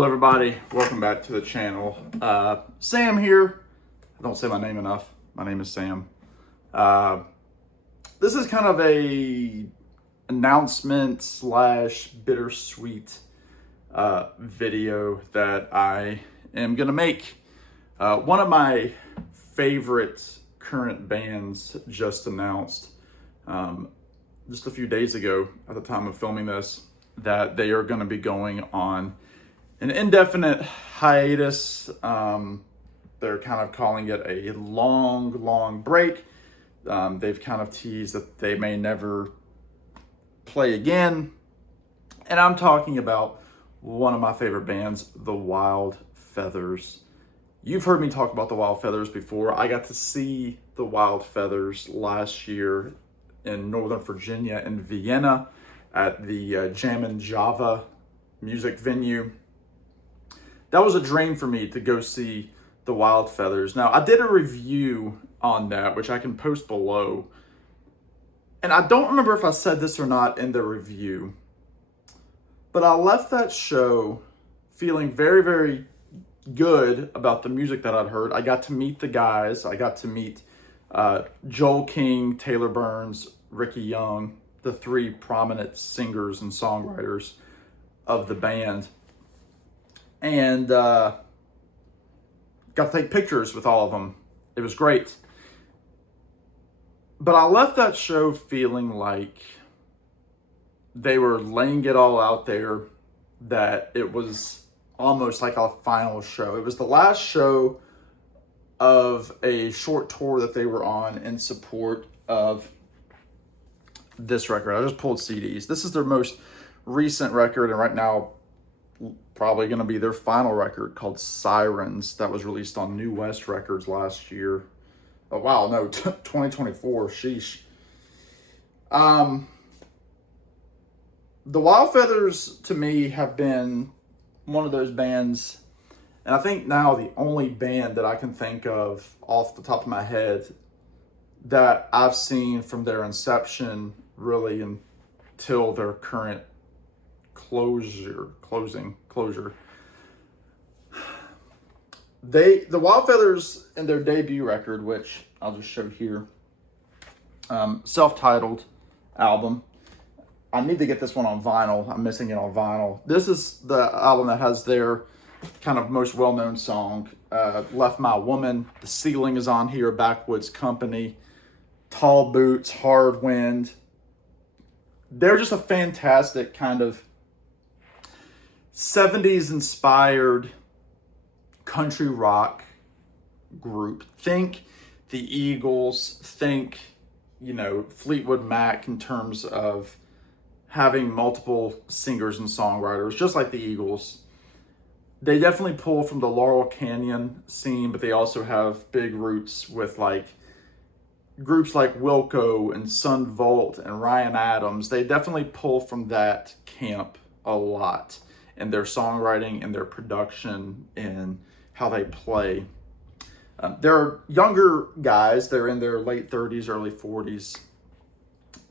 Hello everybody, welcome back to the channel. Sam here. I don't say my name enough. My name is Sam. This is kind of a announcement slash bittersweet video that I am gonna make. One of my favorite current bands just announced just a few days ago at the time of filming this that they are going to be going on an indefinite hiatus. They're kind of calling it a long break. They've kind of teased that they may never play again. And I'm talking about one of my favorite bands, the Wild Feathers. You've heard me talk about the Wild Feathers before. I got to see the Wild Feathers last year in Northern Virginia in Vienna at the Jam & Java music venue. That was a dream for me to go see the Wild Feathers. Now, I did a review on that, which I can post below. And I don't remember if I said this or not in the review, but I left that show feeling very good about the music that I'd heard. I got to meet the guys. I got to meet Joel King, Taylor Burns, Ricky Young, the three prominent singers and songwriters of the band. And got to take pictures with all of them. It was great. But I left that show feeling like they were laying it all out there, that it was almost like a final show. It was the last show of a short tour that they were on in support of this record. I just pulled CDs. This is their most recent record, and right now probably going to be their final record, called Sirens, that was released on New West Records last year. Oh wow, no, 2024. Sheesh. The Wild Feathers to me have been one of those bands, and I think now the only band that I can think of off the top of my head that I've seen from their inception really until their current closure. The Wild Feathers in their debut record, which I'll just show here, self-titled album. I need to get this one on vinyl. I'm missing it on vinyl. This is the album that has their kind of most well-known song, Left My Woman. The Ceiling is on here, Backwoods Company, Tall Boots, Hard Wind. They're just a fantastic kind of 70s inspired country rock group. Think the Eagles, think, Fleetwood Mac in terms of having multiple singers and songwriters, just like the Eagles. They definitely pull from the Laurel Canyon scene, but they also have big roots with groups like Wilco and Sun Volt and Ryan Adams. They definitely pull from that camp a lot in their songwriting and their production and how they play. They're younger guys. They're in their late 30s, early 40s.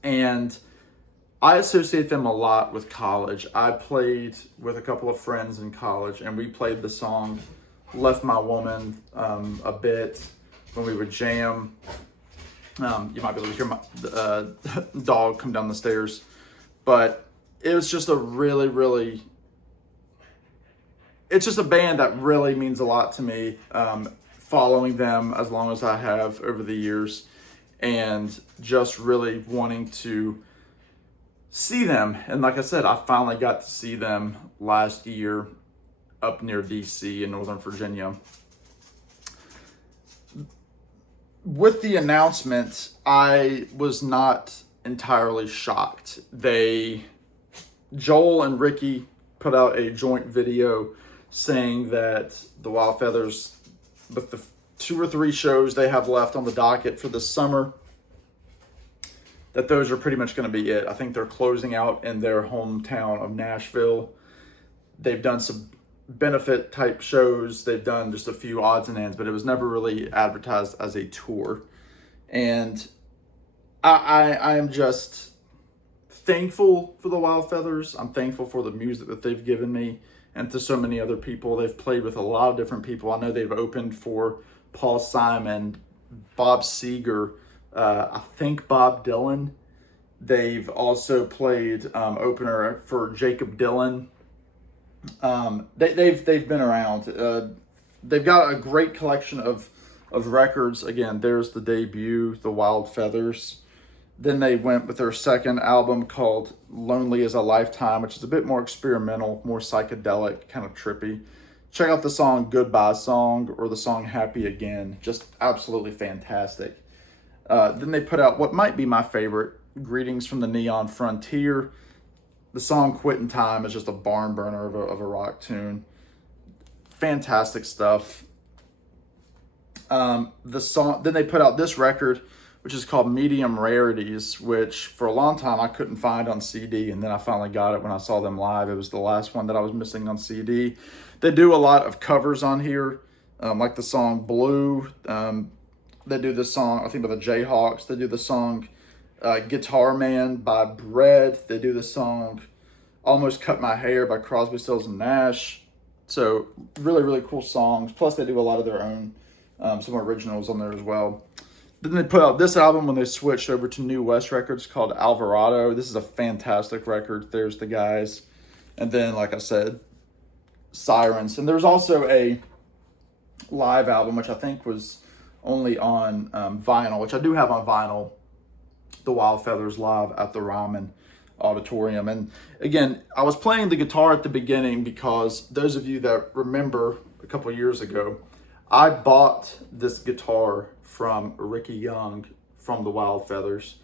And I associate them a lot with college. I played with a couple of friends in college, and we played the song Left My Woman a bit when we would jam. You might be able to hear my dog come down the stairs. But it was just it's just a band that really means a lot to me, following them as long as I have over the years, and just really wanting to see them. And like I said, I finally got to see them last year up near DC in Northern Virginia. With the announcement, I was not entirely shocked. Joel and Ricky put out a joint video saying that the Wild Feathers, with the 2 or 3 shows they have left on the docket for the summer, that those are pretty much going to be it. I think they're closing out in their hometown of Nashville. They've done some benefit type shows. They've done just a few odds and ends, but it was never really advertised as a tour. And I am just thankful for the Wild Feathers. I'm thankful for the music that they've given me and to so many other people. They've played with a lot of different people. I know they've opened for Paul Simon, Bob Seger, I think Bob Dylan. They've also played opener for Jacob Dylan. They've been around. They've got a great collection of records. Again, there's the debut, The Wild Feathers. Then they went with their second album called Lonely as a Lifetime, which is a bit more experimental, more psychedelic, kind of trippy. Check out the song Goodbye Song or the song Happy Again. Just absolutely fantastic. Then they put out what might be my favorite, Greetings from the Neon Frontier. The song Quitting Time is just a barn burner of a rock tune. Fantastic stuff. Then they put out this record, which is called Medium Rarities, which for a long time I couldn't find on CD, and then I finally got it when I saw them live. It was the last one that I was missing on CD. They do a lot of covers on here, like the song Blue. They do the song, I think, by the Jayhawks. They do the song Guitar Man by Bread. They do the song Almost Cut My Hair by Crosby, Stills, and Nash. So really, really cool songs. Plus they do a lot of their own, some originals on there as well. Then they put out this album when they switched over to New West Records called Alvarado. This is a fantastic record. There's the guys. And then, like I said, Sirens. And there's also a live album, which I think was only on vinyl, which I do have on vinyl, The Wild Feathers live at the Ryman Auditorium. And again, I was playing the guitar at the beginning because those of you that remember a couple years ago, I bought this guitar from Ricky Young from the Wild Feathers.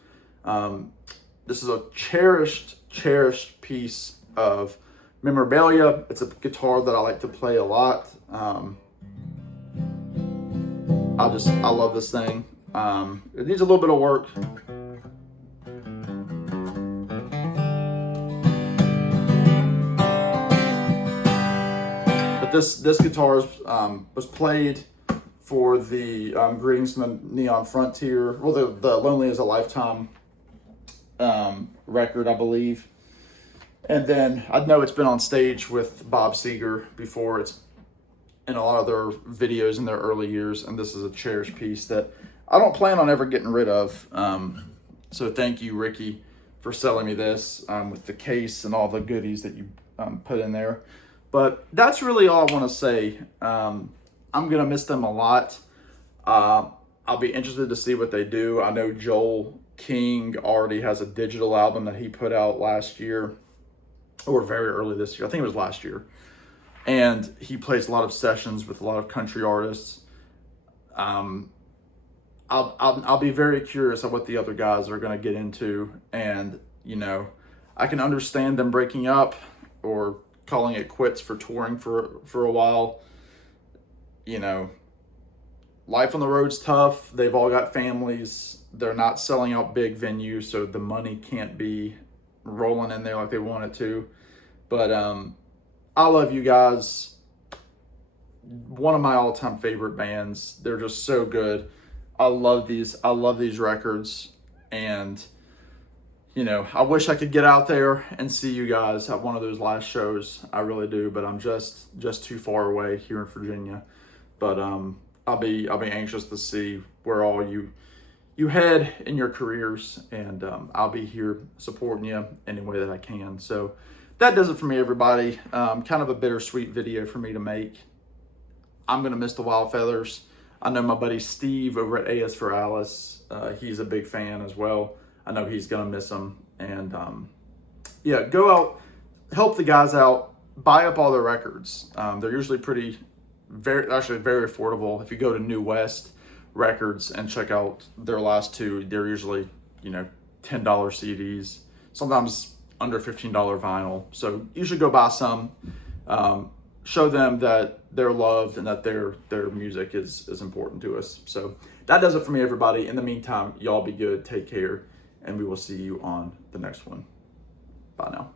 This is a cherished piece of memorabilia. It's a guitar that I like to play a lot. I love this thing. It needs a little bit of work. But this guitar was played for the Greetings from the Neon Frontier, well, the Lonely as a Lifetime record, I believe. And then I know it's been on stage with Bob Seger before. It's in a lot of their videos in their early years, and this is a cherished piece that I don't plan on ever getting rid of. So thank you, Ricky, for selling me this with the case and all the goodies that you put in there. But that's really all I want to say. I'm going to miss them a lot. I'll be interested to see what they do. I know Joel King already has a digital album that he put out last year, or very early this year. I think it was last year. And he plays a lot of sessions with a lot of country artists. I'll be very curious of what the other guys are going to get into. And, you know, I can understand them breaking up or calling it quits for touring for a while. You know, life on the road's tough. They've all got families. They're not selling out big venues, so the money can't be rolling in there like they want it to. But I love you guys. One of my all-time favorite bands. They're just so good. I love these records, and you know, I wish I could get out there and see you guys at one of those last shows. I really do, but I'm just too far away here in Virginia. But I'll be anxious to see where all you head in your careers, and I'll be here supporting you any way that I can. So that does it for me, everybody. Kind of a bittersweet video for me to make. I'm gonna miss the Wild Feathers. I know my buddy Steve over at AS for Alice, he's a big fan as well. I know he's gonna miss them. And yeah, go out, help the guys out, buy up all their records. They're usually very affordable. If you go to New West Records and check out their last two, they're usually, you know, $10 CDs, sometimes under $15 vinyl. So you should go buy some. Show them that they're loved and that their music is important to us. So that does it for me, everybody. In the meantime, y'all be good, take care, and we will see you on the next one. Bye now.